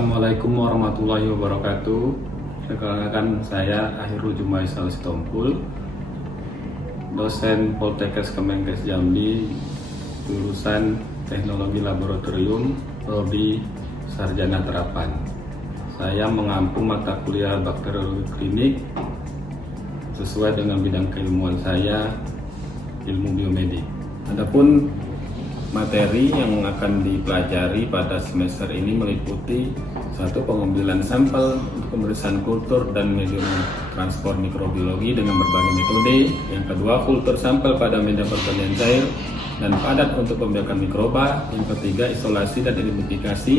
Assalamualaikum warahmatullahi wabarakatuh. Perkenalkan saya Akhirul Jumaisal Sitompul, dosen Poltekkes Kemenkes Jambi, jurusan Teknologi Laboratorium, prodi Sarjana Terapan. Saya mengampu mata kuliah bakteriologi klinik sesuai dengan bidang keilmuan saya, ilmu biomedik. Adapun materi yang akan dipelajari pada semester ini meliputi satu, pengambilan sampel untuk pemeriksaan kultur dan medium transport mikrobiologi dengan berbagai metode. Yang kedua, kultur sampel pada media pertanian cair dan padat untuk pembiakan mikroba. Yang ketiga, isolasi dan identifikasi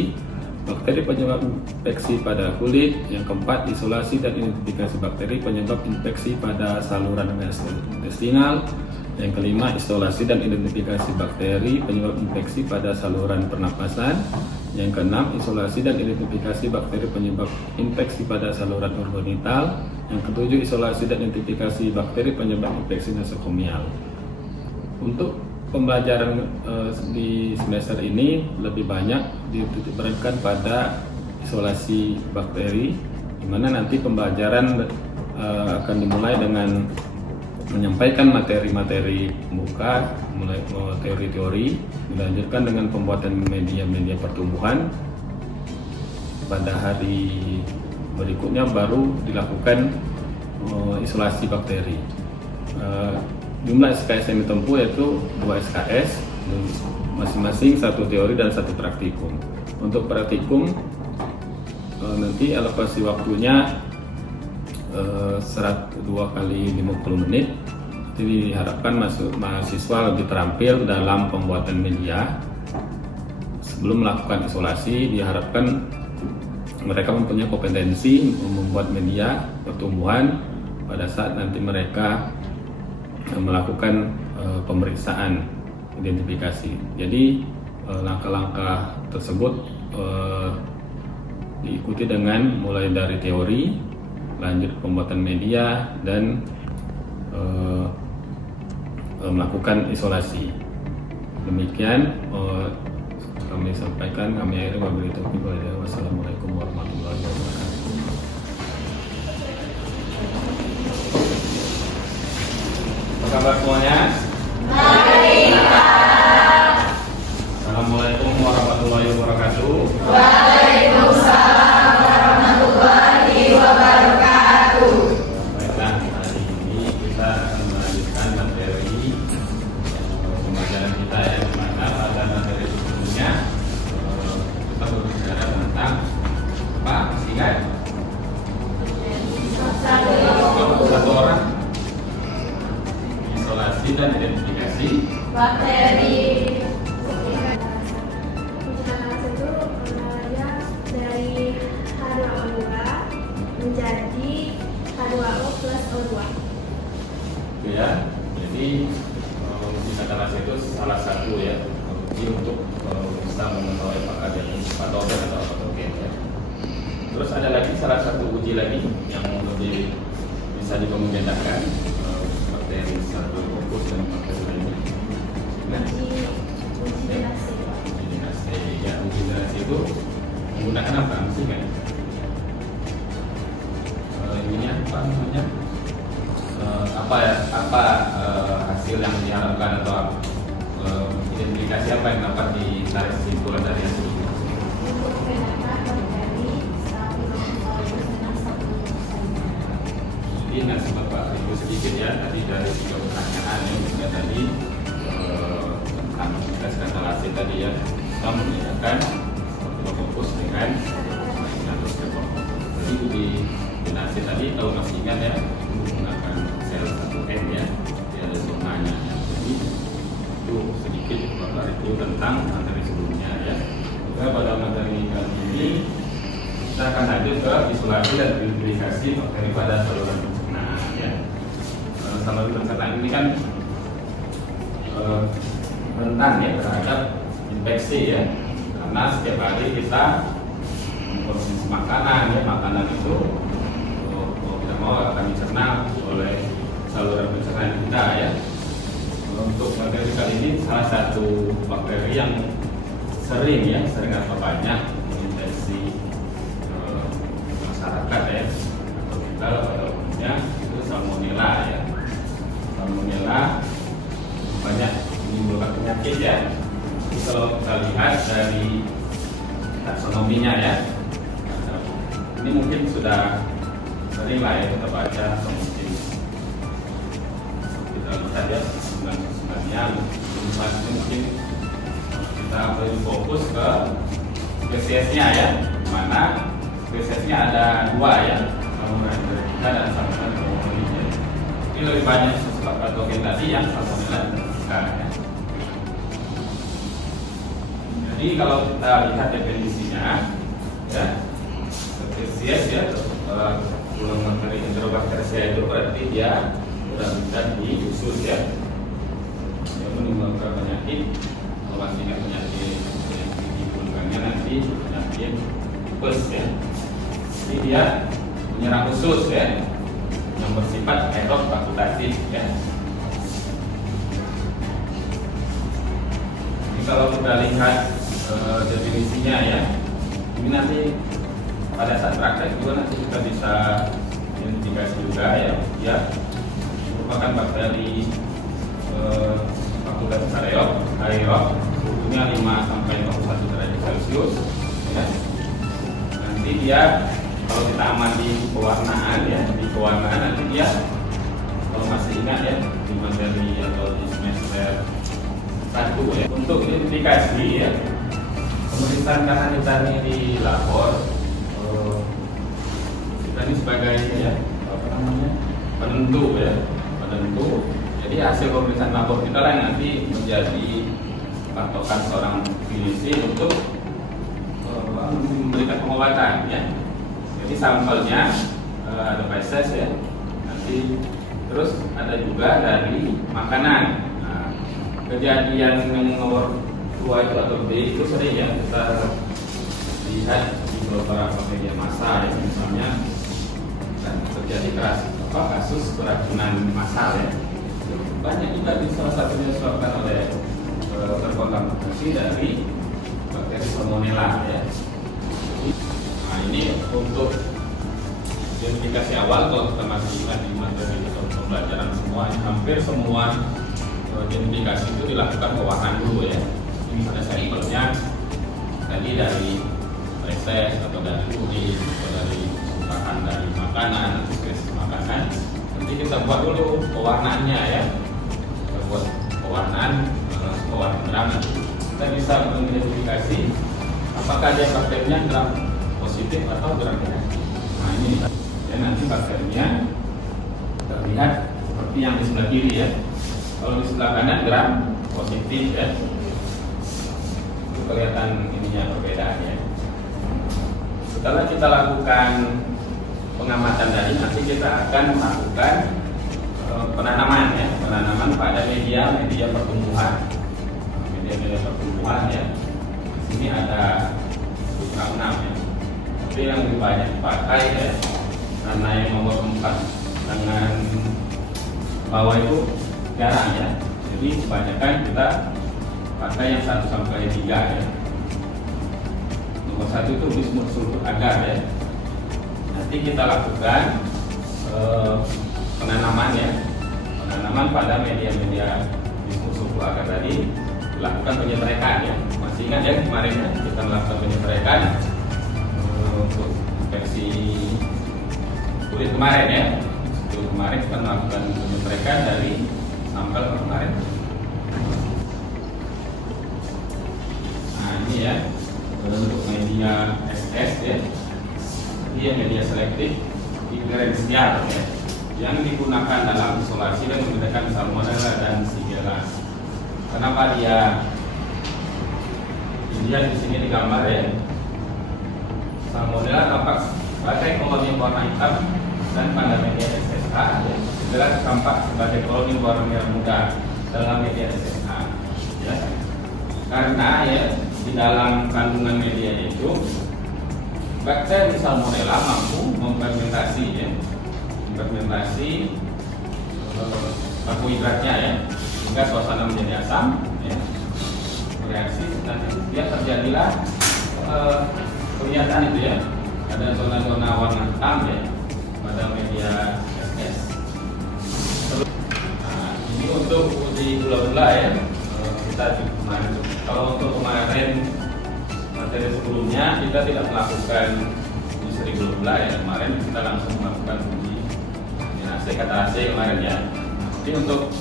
bakteri penyebab infeksi pada kulit. Yang keempat, isolasi dan identifikasi bakteri penyebab infeksi pada saluran intestinal. Yang kelima, isolasi dan identifikasi bakteri penyebab infeksi pada saluran pernapasan. Yang keenam, isolasi dan identifikasi bakteri penyebab infeksi pada saluran urogenital. Yang ketujuh, isolasi dan identifikasi bakteri penyebab infeksi nosokomial. Untuk pembelajaran di semester ini lebih banyak dititikberatkan pada isolasi bakteri, di mana nanti pembelajaran akan dimulai dengan menyampaikan materi-materi pembuka, mulai teori-teori, dilanjutkan dengan pembuatan media-media pertumbuhan. Pada hari berikutnya baru dilakukan isolasi bakteri. Jumlah SKS yang ditempuh yaitu 2 SKS, masing-masing 1 teori dan 1 praktikum. Untuk praktikum nanti alokasi waktunya 2 kali 50 menit. Jadi diharapkan mahasiswa lebih terampil dalam pembuatan media. Sebelum melakukan isolasi, diharapkan mereka mempunyai kompetensi membuat media pertumbuhan pada saat nanti mereka melakukan pemeriksaan identifikasi. Jadi langkah-langkah tersebut diikuti dengan mulai dari teori, lanjut pembuatan media, dan melakukan isolasi. Demikian kami sampaikan. Kami akhiri wabillahi taufiq wal hidayah. Wassalamualaikum warahmatullahi wabarakatuh. Apa kabar semuanya? Baik, Pak. Assalamualaikum warahmatullahi wabarakatuh. Waalaikumsalam warahmatullahi wabarakatuh. Baiklah, hari ini kita akan melanjutkan materi pembelajaran kita ya, di mana pada materi sebelumnya kita berbicara tentang apa? Masih ingat? Satu orang, isolasi dan identifikasi Bakteri. Dari H2O2 menjadi H2O plus O2. itu ya. Jadi isolasi itu salah satu ya kunci untuk bisa mengetahui apakah dia patogen atau apatogen ya. Terus ada lagi salah satu uji lagi yang lebih bisa juga membedakan bakteri Staphylococcus dan bakteri lainnya. Nah, Uji dinasti. uji dinasti ya, uji dinasti itu menggunakan apa sih kan? Ininya apa namanya? Apa hasil yang diharapkan atau identifikasi apa yang dapat ditarik kesimpulan dari hasil ini? Untuk membedakan bakteri Staphylococcus dengan Staphylococcus. Jadi nggak sempat Pak Ibu sedikit ya tadi dari 3 pertanyaan yang juga tadi tentang tes ventilasi tadi ya, kita membedakan Staphylococcus dengan Staphylococcus. Jadi uji dinasti tadi kalau masih ingat ya, menggunakan sel 1N ya, dia ada zonanya ya. Jadi itu sedikit Bapak review tentang materi sebelumnya ya. Juga pada materi kali ini kita akan lanjut ke isolasi dan identifikasi bakteri pada saluran pencernaan ya. Saluran pencernaan ini kan rentan ya terhadap infeksi ya, karena setiap hari kita mengkonsumsi makanan ya, makanan itu mau tidak mau akan dicerna oleh saluran pencernaan kita ya. Untuk bakteri kali ini salah satu bakteri yang sering atau banyak menginfeksi masyarakat ya, atau kita pada umumnya itu salmonella ya. Salmonella banyak menimbulkan penyakit ya. Jadi kalau kita lihat dari taksonominya ya, ini mungkin sudah sering lah ya kita baca, atau mungkin kita lihat ya sebenarnya mungkin kita lebih fokus ke spesiesnya ya, mana spesiesnya ada dua ya, Salmonella enterica dan Salmonella chloroquina. Ini lebih banyak patogen tadi yang Salmonella enterica ya. Jadi kalau kita lihat definisinya ya, spesies ya, golongan dari Enterobacteriaceae itu berarti dia sudah bisa diusus ya, dia menimbulkan penyakit. Kalau masih ingat penyakit yang ditimbulkannya nanti penyakit tipes ya. Jadi dia menyerang usus ya, yang bersifat aerob fakultatif ya. Jadi kalau kita lihat definisinya ya, ini nanti pada saat praktek juga nanti kita bisa identifikasi juga ya, dia merupakan bakteri fakultatif aerob, suhunya 5 sampai 41 derajat Celcius ya. Nanti dia kalau kita amati pewarnaan ya, di pewarnaan nanti dia, kalau masih ingat ya, di materi atau di semester 1 ya, untuk identifikasi ya, pemeriksaan karena kita ini di lapor, kita ini sebagai ya, apa namanya, penentu ya, penentu. Jadi hasil pemeriksaan lapor kita lah yang nanti menjadi patokan seorang klinisi untuk memberikan pengobatan ya. Jadi sampelnya ada feses ya, nanti terus ada juga dari makanan. Nah, kejadian yang nomor 2 itu atau B itu sering ya kita lihat di beberapa media massa ya, misalnya terjadi kasus keracunan massal ya. Banyak juga di salah satunya disebabkan oleh terkontaminasi dari bakteri Salmonella ya. Nah ini untuk identifikasi awal, kalau kita masih ingat di materi atau pembelajaran semua, hampir semua identifikasi itu dilakukan pewarnaan dulu ya. Ini pada sampelnya tadi dari feses atau dari urin atau dari bahan dari makanan, spesies makanan. Nanti kita buat dulu pewarnaannya ya. Kita buat pewarnaan gram. Kita bisa mengidentifikasi apakah dia bakterinya gram positif atau gram negatif. Nah ini ya, nanti bakterinya terlihat seperti yang di sebelah kiri ya. Kalau di sebelah kanan gram positif ya, itu kelihatan ininya perbedaannya. Setelah kita lakukan pengamatan tadi, nanti kita akan melakukan penanaman ya, penanaman pada media pertumbuhan, media pertumbuhan ya. Di sini ada 6 ya, tapi yang lebih banyak dipakai ya, karena yang nomor 4 dengan bawah itu jarang ya. Jadi kebanyakan kita pakai yang 1 sampai 3 ya. Nomor 1 itu bismut sulfur agar ya. Nanti kita lakukan penanaman ya, penanaman pada media-media bismut sulfur agar tadi, dilakukan penyetrekaan ya. Masih ingat ya kemarin ya, kita melakukan penyetrekaan untuk infeksi kulit kemarin ya. Sebelum kemarin kita melakukan penyetrekaan dari sampel kemarin. Nah ini ya, untuk media SS ya, dia media selektif diferensial ya, yang digunakan dalam isolasi dan membedakan Salmonella dan Shigella. Kenapa dia di sini digambar ya? Salmonella tampak sebagai koloni warna hitam dan pada media SSH ya. Shigella tampak sebagai koloni warna merah muda dalam media SSH ya. Karena ya di dalam kandungan media itu bakteri Salmonella mampu memfermentasi ya, fermentasi karbohidratnya ya, hingga suasana menjadi asam ya. Reaksi dan dia terjadilah kelihatan itu ya, ada zona-zona warna hitam ya pada media SS. Nah, ini untuk uji gula-gula ya. Kita kemarin, kalau untuk kemarin materi sebelumnya kita tidak melakukan uji seri gula-gula ya. Kemarin kita langsung melakukan uji AC kata AC kemarin ya. Jadi untuk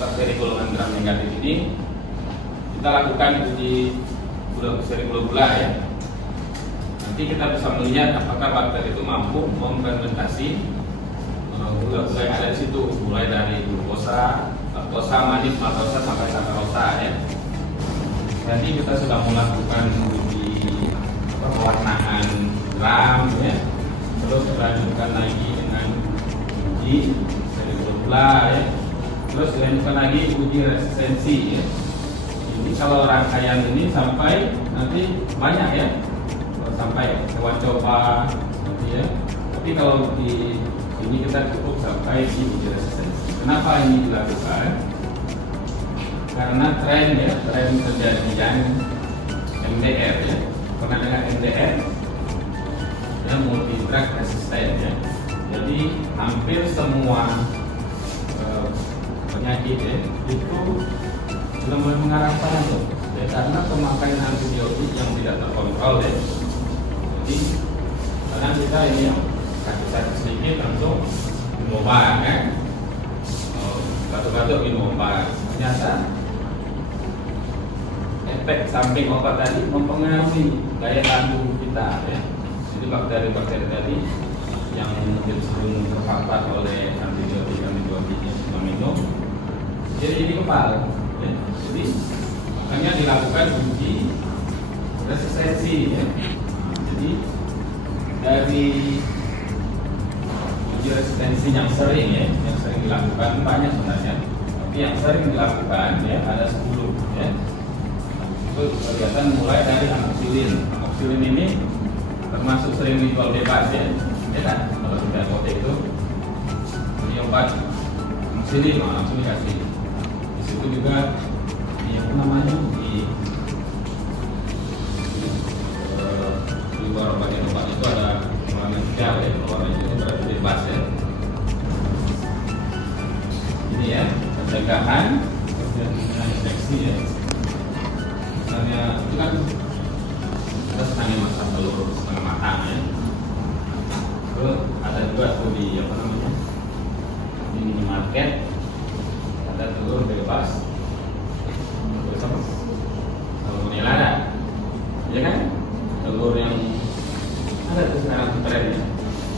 bakteri golongan gram negatif ini kita lakukan uji seri gula-gula ya. Nanti kita bisa melihat apakah bakteri itu mampu memfermentasi gula-gula yang ada di situ, mulai dari glukosa, laktosa, manis, maltosa sampai sakarosa ya. Jadi kita sudah melakukan uji pewarnaan gram ya. Terus dilanjutkan lagi dengan uji seri gula ya. Terus dilanjutkan lagi uji resistensi ya. Ini kalau rangkaian ini sampai nanti banyak ya, sampai hewan coba nanti ya. Tapi kalau di sini kita cukup sampai di uji resistensi. Kenapa ini dilakukan? Karena tren ya, tren kejadian MDR ya. Pernah dengar MDR? Ya, multi drug resistant ya. Jadi hampir semua penyakit ya, itu sudah mulai mengarah sana tuh ya, karena pemakaian antibiotik yang tidak terkontrol ya. Jadi kadang kita ini yang sakit-sakit sedikit langsung minum obat kan, batuk-batuk minum obat, ternyata efek samping obat tadi mempengaruhi daya tahan tubuh kita ya. Jadi bakteri-bakteri tadi yang mungkin sebelum terpapar oleh antibiotik yang sudah minum jadi kepal ya. Jadi makanya dilakukan uji resistensi ya. Jadi dari uji resistensi yang sering ya, yang sering dilakukan banyak sebenarnya, tapi yang sering dilakukan ya ada 10 ya. Itu kelihatan mulai dari amoxicillin. Amoxicillin ini termasuk sering dijual bebas ya kan? Kalau tidak apotek itu ini obat amoxicillin langsung dikasih. Di situ juga apa namanya di luar bagian obat itu ada warna hijau ya, warna hijau berarti bebas ya. Ini ya pencegahan terjadinya infeksi ya. Misalnya itu kan kita sedang masak telur setengah matang ya. Terus ada juga tuh di apa namanya di minimarket ada telur bebas. Salmonella ada, ya kan? Telur yang ada tuh sekarang tren ya,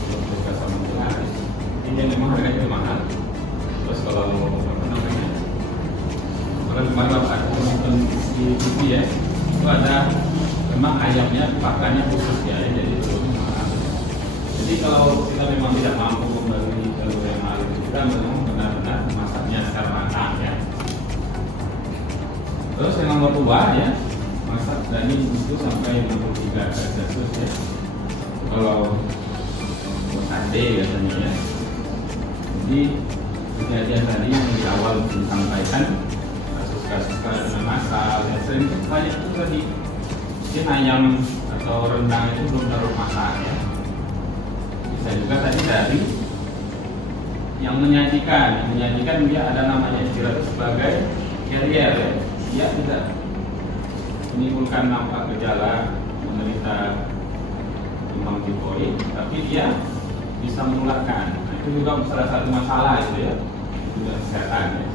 telur bebas salmonella. Ini memang harganya mahal. Terus kalau apa namanya, kalau kemarin ada nonton di TV ya, itu ada memang ayamnya pakannya khusus ya, jadi telurnya mahal. Jadi kalau kita memang tidak mampu membeli telur yang mahal itu, kita memang benar-benar masaknya secara matang ya. Terus yang nomor 2 ya, masak daging itu sampai 63 derajat Celcius ya. Kalau sate biasanya ya. Jadi kejadian tadi yang di awal disampaikan kasus-kasus keracunan massal ya, sering banyak itu tadi mungkin ayam atau rendang itu belum terlalu masak ya. Bisa juga tadi dari yang menyajikan dia ada namanya istilah sebagai carrier ya. Dia tidak menimbulkan nampak gejala menderita demam tifoid, tapi dia bisa menularkan. Nah, itu juga salah satu masalah itu ya, juga kesehatan ya.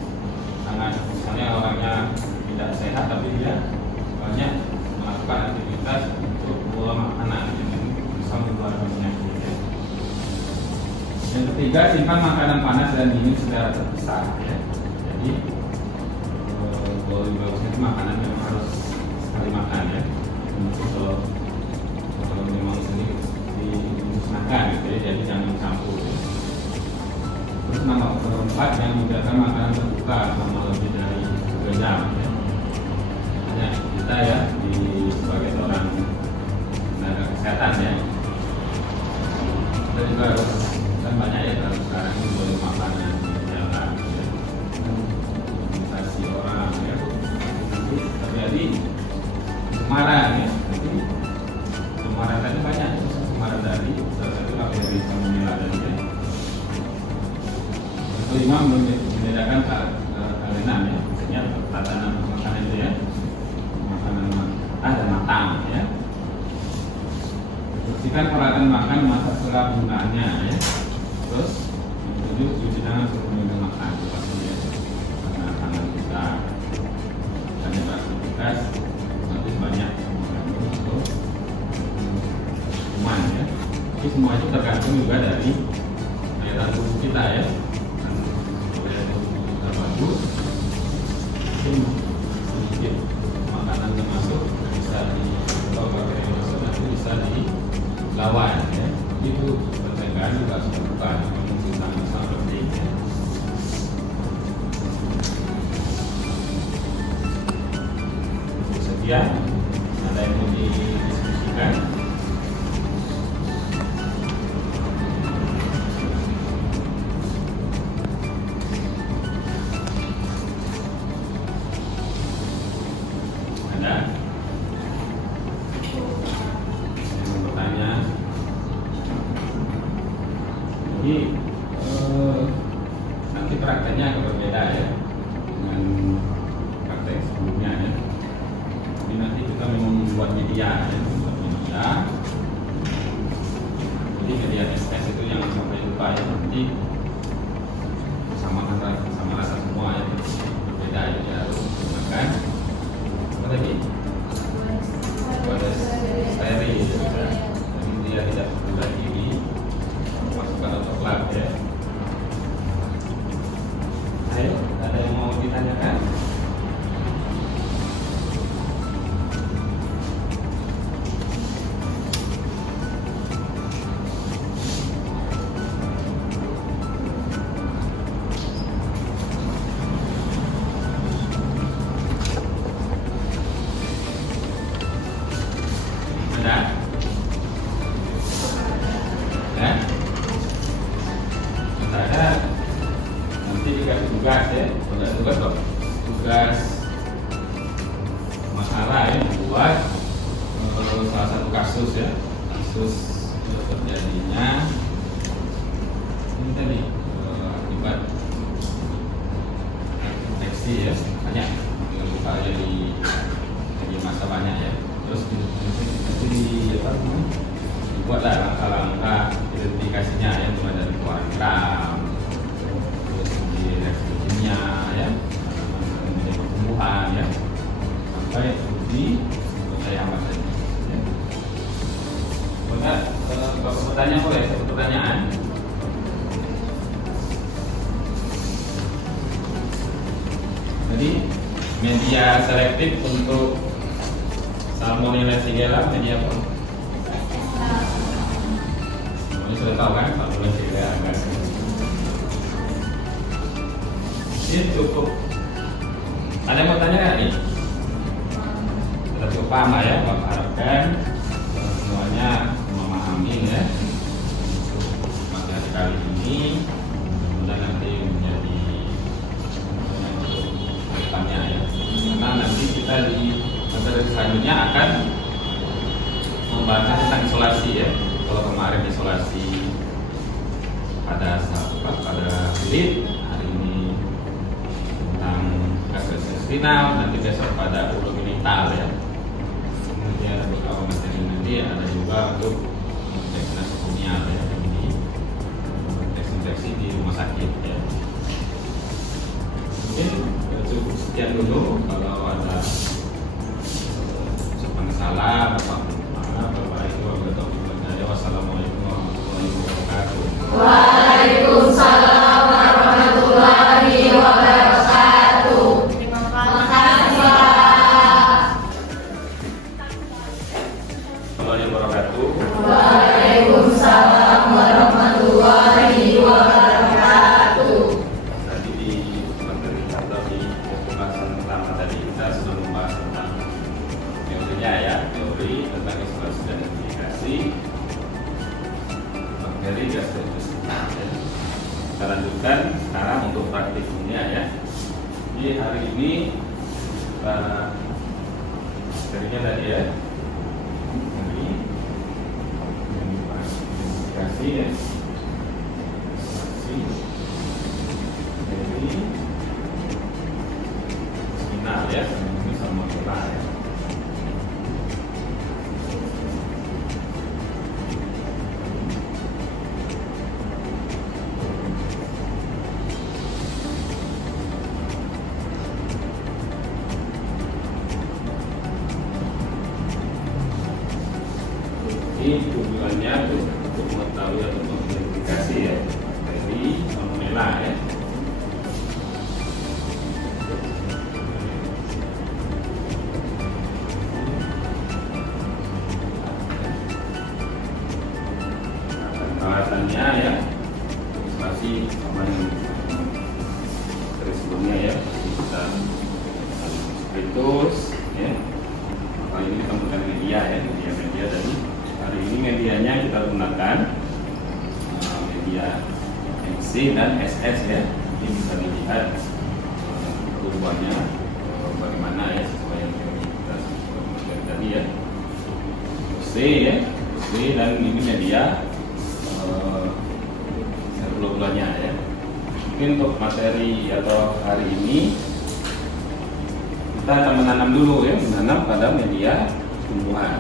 Sangat misalnya orangnya tidak sehat tapi dia banyak melakukan aktivitas untuk pola makanan yang bisa menularkan penyakit ya. Yang ketiga, simpan makanan panas dan dingin secara terpisah ya. Jadi kalau bagusnya itu makanan memang harus sekali makan ya. Kalau memang sendiri dimusnahkan gitu ya, jadi jangan campur ya. Terus nomor 4, yang membiarkan makanan terbuka selama lebih dari 3 jam ya. Hanya kita ya sebagai seorang tenaga kesehatan ya, kita juga harus kan banyak ya sekarang ini boleh makanan di jalan ya. Orang ya, nanti terjadi kemarahan ya, nanti kemarahan tadi banyak pertama membedakan kalian ya, maksudnya tatanan makanan itu ya, makanan mentah dan matang ya. Bersihkan peralatan makan masa setelah penggunaannya ya. Terus yang kedua, cuci tangan sebelum memegang makan seperti ya, karena tangan kita hanya beraktivitas nanti banyak mengandung untuk kuman ya. Tapi semua itu tergantung juga dari daya tahan tubuh kita ya. Daya tahan tubuh kita bagus, mungkin sedikit makanan yang masuk bisa bakteri yang masuk nanti bisa dilawan ya. Itu pencegahan juga harus dilakukan mencuci tangan sangat penting ya. Sekian, ada yang mau didiskusikan? Ada? Yang mau bertanya? Jadi nanti prakteknya agak berbeda ya dengan praktek sebelumnya ya. Jadi nanti kita memang membuat media ya, membuat media. Jadi media STS itu yang sampai lupa ya, nanti sama rasa semua ya, berbeda ya, ya harus menggunakan apa tadi? Pada steril ya. Jadi dia tidak perlu lagi masukkan autoclave ya. Ayo, ada yang mau ditanyakan? Ada? Ya? Ada. Nanti dikasih tugas ya, bukan tugas dong. Tugas masalah ya, membuat salah satu kasus ya, kasus terjadinya ini tadi akibat infeksi ya, banyak dengan buka jadi masa banyak ya. Terus dibuatlah langkah-langkah identifikasinya ya, mulai dari keluaran kram, terus di reaksi kimia ya, kemudian pertumbuhan ya, sampai di daya amat tadi. Ya. Bapak bertanya boleh satu pertanyaan. Jadi media selektif untuk Salmonella Shigella media apa? Ini sudah tahu kan Salmonella Shigella kan? Ini cukup. Ada yang mau tanya kan nih? Sudah cukup paham lah ya. Bapak harapkan semuanya memahami ya materi kali ini. Mudah-mudahan nanti menjadi depannya ya. Karena nanti kita di materi selanjutnya akan membahas tentang isolasi ya. Kalau kemarin isolasi pada kulit, hari ini tentang gastrointestinal, nanti besok pada urogenital ya. Kemudian ada beberapa materi nanti ada juga untuk infeksi nosokomial ya, jadi infeksi di rumah sakit ya. Mungkin cukup sekian dulu. Kalau ada salah, wassalamualaikum warahmatullahi wabarakatuh. Waalaikumsalam warahmatullahi wabarakatuh. Terima kasih Pak. Warahmatullahi wabarakatuh. Waalaikumsalam warahmatullahi wabarakatuh. Tadi di materi atau di pembahasan pertama tadi kita sudah membahas tentang teorinya ya, teori tentang isolasi dan identifikasi bakteri gastrointestinal ya. Kita lanjutkan sekarang untuk praktik dunia ya. Jadi hari ini materinya tadi ya, ini identifikasi ya, ini final ya, ini sama bola ya. Ini tujuannya untuk mengetahui atau mengidentifikasi ya dari salmonella ya. Alasannya ya, pasti sama yang dari sebelumnya ya, kita spiritus ya. Kali ini kita menggunakan media ya, media tadi. Hari ini medianya kita gunakan media MC dan SS ya. Ini bisa dilihat perubahannya bagaimana ya, sesuai yang kita sebutkan tadi ya. C ya, C dan ini media bulan-bulannya ya. Mungkin untuk materi atau hari ini kita akan menanam dulu ya, menanam pada media tumbuhan.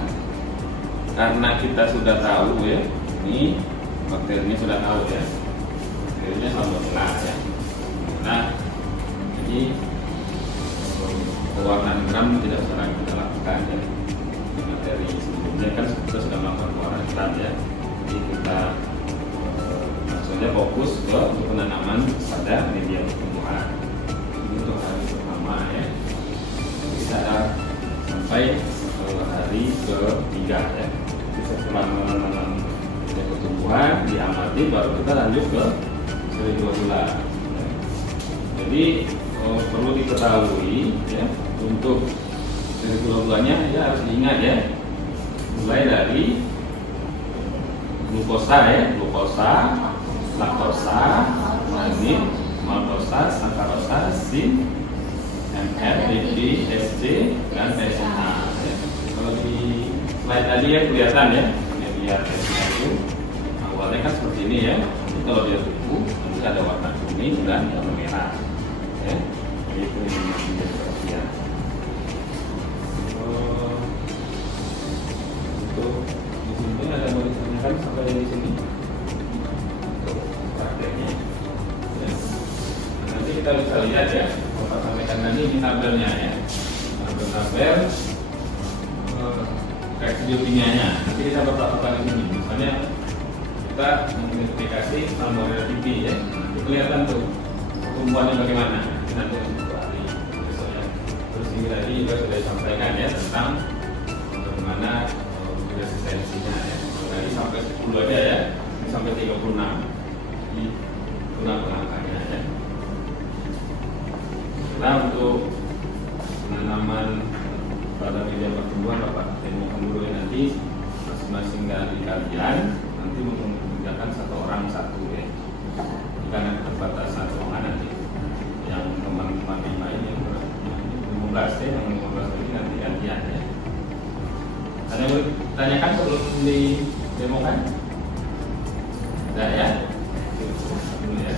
Karena kita sudah tahu ya, ini bakterinya sudah tahu ya, bakterinya salmonella ya. Nah, jadi pewarnaan gram tidak usah lagi kita lakukan ya. Di materi sebelumnya kan kita sudah melakukan pewarnaan gram ya. Jadi kita langsung aja fokus ke untuk penanaman pada media tumbuhan. Ini untuk hari pertama ya. Kita sampai hari ketiga ya. Setelah menanam pertumbuhan diamati, baru kita lanjut ke seri 2 bulan. Jadi perlu diketahui ya, untuk seri 2 bulannya ya harus diingat ya, mulai dari glukosa ya, glukosa, laktosa, amin, maltosa, sakkarosa, sin, MR, DD, SC, dan SNA ya. Kalau di slide tadi ya kelihatan ya, media tesnya itu awalnya kan seperti ini ya. Nanti kalau dia tumbuh nanti ada warna kuning dan warna merah ya. Itu yang menjadi perhatian. Untuk di sini ada mau ditanyakan sampai di sini untuk prakteknya ya. Nanti kita bisa lihat ya, Bapak sampaikan tadi ini tabelnya ya, tabel reaksi biokimianya. Nanti kita bertahapan di sini. Misalnya kita mengidentifikasi salmonella tipi ya. Nanti kelihatan tuh pertumbuhannya bagaimana. Nanti untuk hari besoknya. Terus ini tadi juga sudah disampaikan ya tentang bagaimana resistensinya ya. Dari sampai 10 aja ya, ini sampai 36. Jadi angkanya ya. Nah, untuk penanaman pada media pertumbuhan Bapak temukan dulu ya, nanti masing-masing dari kalian nanti mengerjakan satu orang satu ya. Karena keterbatasan ruangan nanti yang teman-teman 5 ini yang 15 ya, yang 15 ini nanti gantian ya. Ada yang mau ditanyakan sebelum didemokan? Tidak ya? Dulu ya.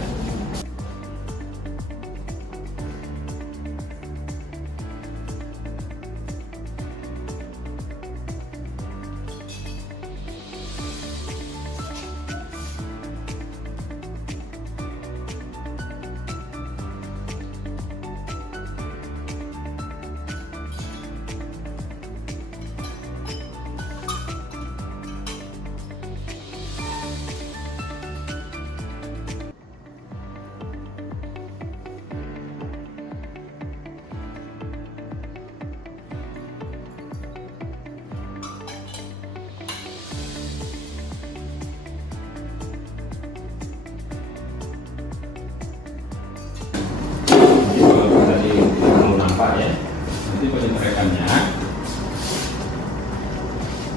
Nampak ya, nanti penyentrekannya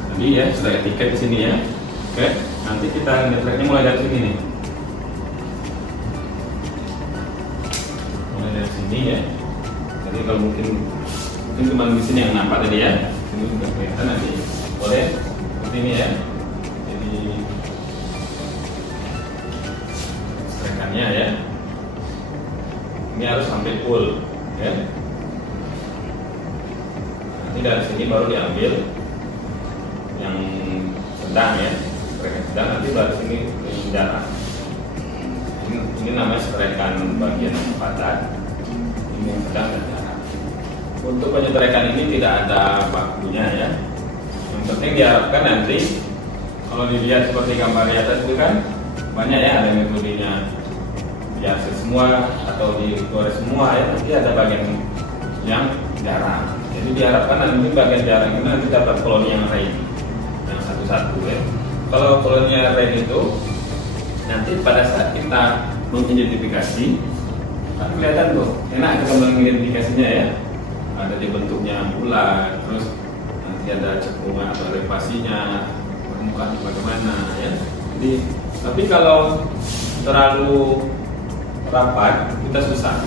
tadi ya sudah etiket di sini ya. Oke, nanti kita nyentreknya mulai dari sini nih, mulai dari sini ya. Jadi kalau mungkin cuma di sini yang nampak tadi ya, ini sudah kelihatan nanti boleh seperti ini ya. Jadi nyentrekannya ya. Ini harus sampai full, ya. Nanti dari sini baru diambil yang sedang, ya, strek yang sedang. Nanti dari sini ke darah. Ini namanya strekan bagian yang padat. Ini yang sedang dan darah. Untuk penyetrekan ini tidak ada bakunya, ya. Yang penting diharapkan nanti kalau dilihat seperti gambar di atas itu kan banyak, ya, ada metodenya biasa semua atau digores semua, ya. Nanti ada bagian yang jarang. Jadi diharapkan nanti bagian jarang ini nanti dapat koloni yang rain, yang satu-satu, ya. Kalau koloni yang rain itu nanti pada saat kita mengidentifikasi, kelihatan tuh enak kita mengidentifikasinya, ya. Ada di bentuknya bulat, terus nanti ada cekungan atau elevasinya, permukaan bagaimana, ya. Jadi, tapi kalau terlalu rapat kita susah.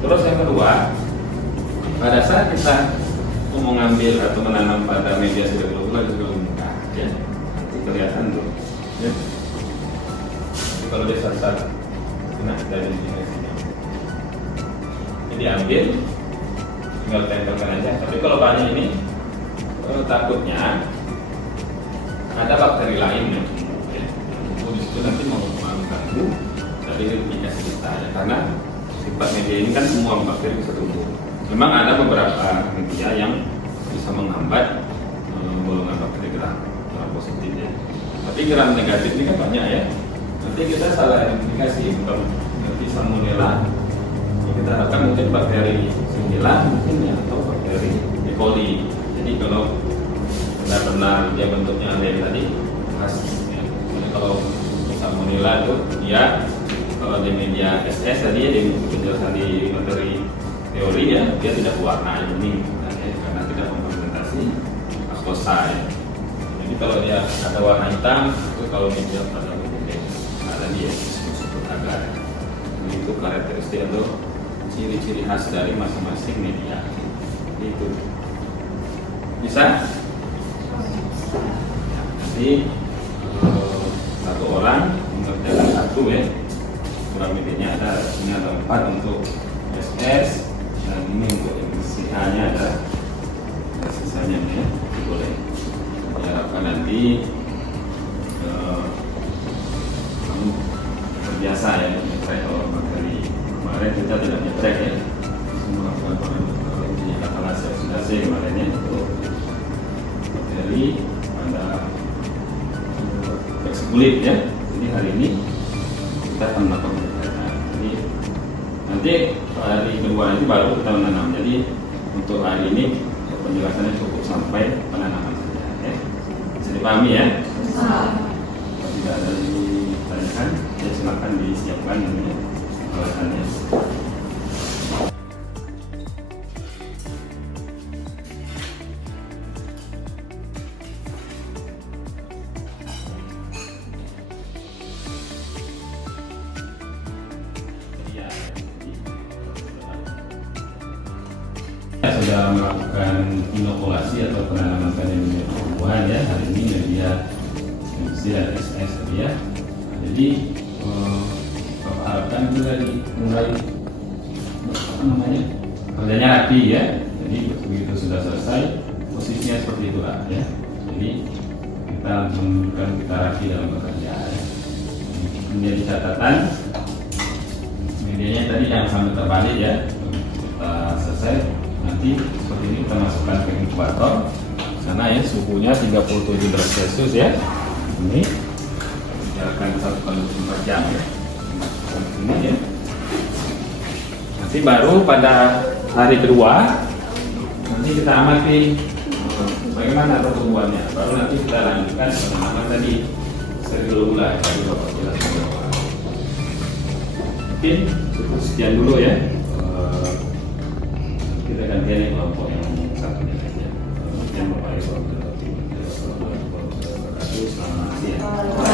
Terus yang kedua, pada saat kita mau mengambil atau menanam pada media globular juga mudah, ya. Nanti kelihatan tuh, ya. Jadi kalau dia saat kena dari sini, jadi ambil, tinggal tempelkan aja. Tapi kalau banyak ini takutnya ada bakteri lain, ya. Di situ nanti mau mengganggu dari irigasi kita, ya. Karena sifat media ini kan semua bakteri bisa tumbuh. Memang ada beberapa media yang bisa menghambat golongan bakteri gram positif, ya. Tapi gram negatif ini kan banyak, ya. Nanti kita salah identifikasi, bukan nanti salmonella. Kita harapkan mungkin bakteri Xylella mungkin, ya, atau bakteri E. coli. Jadi kalau benar-benar dia bentuknya lain tadi khas, ya. Jadi kalau salmonella itu dia kalau di media SS tadi, ya, di penjelasan di materi teori, ya, dia tidak berwarna kuning, ya, karena tidak memfermentasi laktosa, ya. Jadi kalau dia ada warna hitam itu kalau media pada umumnya ada dia disebut agar. Jadi itu karakteristik atau ciri-ciri khas dari masing-masing media. Itu bisa. Jadi satu orang mengerjakan satu, ya. Kurang lebihnya ada, ini ada 4 untuk SS dan ini untuk emisi A nya ada sisanya, ya. Itu boleh diharapkan nanti kamu terbiasa, ya, menyetrek. Kalau materi kemarin kita tidak menyetrek, ya, semua uji katalis oksidasi kemarin, ya, untuk materi pada infeksi kulit, ya. Jadi hari ini kita akan melakukan penyetrakan. Jadi nanti hari kedua itu baru kita menanam. Jadi untuk hari ini penjelasannya cukup sampai penanaman saja, ya. Bisa dipahami, ya. Kalau tidak ada ditanyakan, ya, silakan disiapkan ini alasannya. Sudah melakukan inokulasi atau penanaman tanaman tumbuhan, ya. Hari ini media MC dan SS, ya. Jadi Bapak harapkan itu dari mulai kerjanya rapi, ya. Jadi begitu sudah selesai posisinya seperti itulah, ya. Jadi kita menunjukkan kita rapi dalam bekerja, ya. Menjadi catatan medianya tadi jangan sampai terbalik, ya. Kita selesai nanti seperti ini kita masukkan ke inkubator sana, ya, suhunya 37 derajat Celcius, ya. Ini biarkan 1x4 jam, ya. Ini, ya. Nanti baru pada hari kedua nanti kita amati bagaimana pertumbuhannya. Baru nanti kita lanjutkan penanaman tadi serigala tadi Bapak jelaskan. Mungkin cukup sekian dulu, ya. Kita gantian kelompok yang satunya saja. Yang Bapak Ibu, selamat siang.